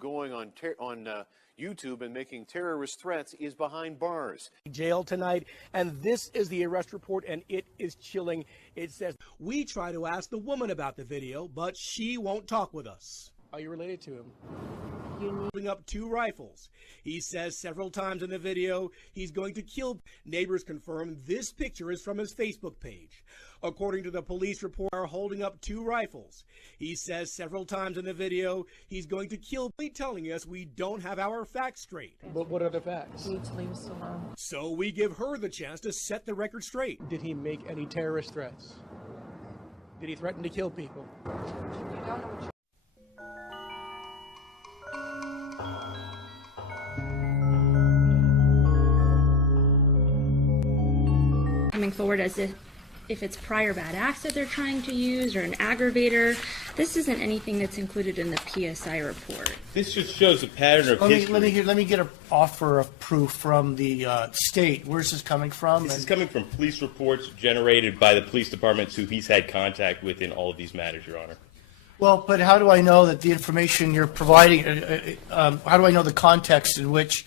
going on YouTube and making terrorist threats is behind bars. Jail tonight, and this is the arrest report, and it is chilling. It says, we try to ask the woman about the video, but she won't talk with us. Are you related to him? Holding up 2 rifles. He says several times in the video he's going to kill. Neighbors confirm this picture is from his Facebook page. According to the police report, are holding up 2 rifles. He says several times in the video he's going to kill, telling us we don't have our facts straight. But what are the facts? You need to leave us alone. So we give her the chance to set the record straight. Did he make any terrorist threats? Did he threaten to kill people? You don't know what you're coming forward as if it's prior bad acts that they're trying to use or an aggravator. This isn't anything that's included in the PSI report. This just shows a pattern of history. Let me get an offer of proof from the state. Where's this coming from? This is coming from police reports generated by the police departments who he's had contact with in all of these matters, Your Honor. Well, but how do I know that the information you're providing, how do I know the context in which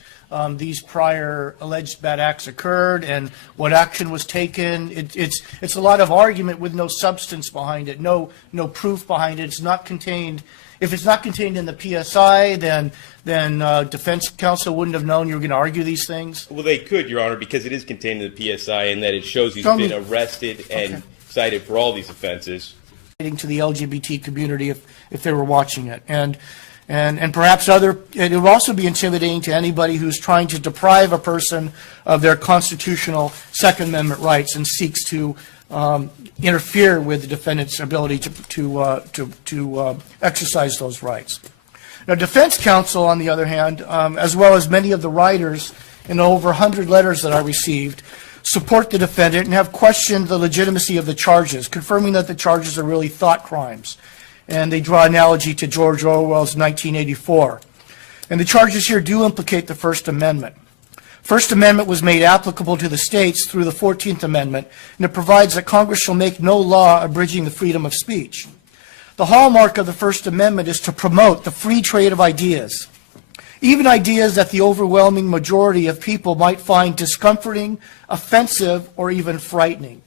these prior alleged bad acts occurred and what action was taken? It's a lot of argument with no substance behind it, no proof behind it. It's not contained. If it's not contained in the PSI, then defense counsel wouldn't have known you were going to argue these things. Well, they could, Your Honor, because it is contained in the PSI and that it shows he's been arrested and cited for all these offenses. To the LGBT community if they were watching it, and perhaps it would also be intimidating to anybody who's trying to deprive a person of their constitutional Second Amendment rights and seeks to interfere with the defendant's ability to exercise those rights. Now, defense counsel, on the other hand, as well as many of the writers in over 100 letters that I received, support the defendant and have questioned the legitimacy of the charges, confirming that the charges are really thought crimes. And they draw analogy to George Orwell's 1984. And the charges here do implicate the First Amendment. First Amendment was made applicable to the states through the 14th Amendment, and it provides that Congress shall make no law abridging the freedom of speech. The hallmark of the First Amendment is to promote the free trade of ideas, even ideas that the overwhelming majority of people might find discomforting, offensive, or even frightening.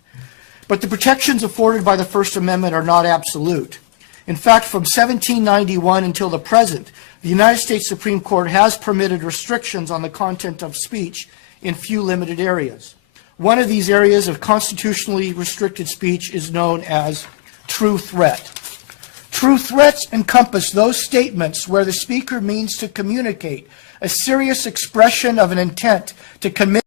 But the protections afforded by the First Amendment are not absolute. In fact, from 1791 until the present, the United States Supreme Court has permitted restrictions on the content of speech in few limited areas. One of these areas of constitutionally restricted speech is known as true threat. True threats encompass those statements where the speaker means to communicate a serious expression of an intent to commit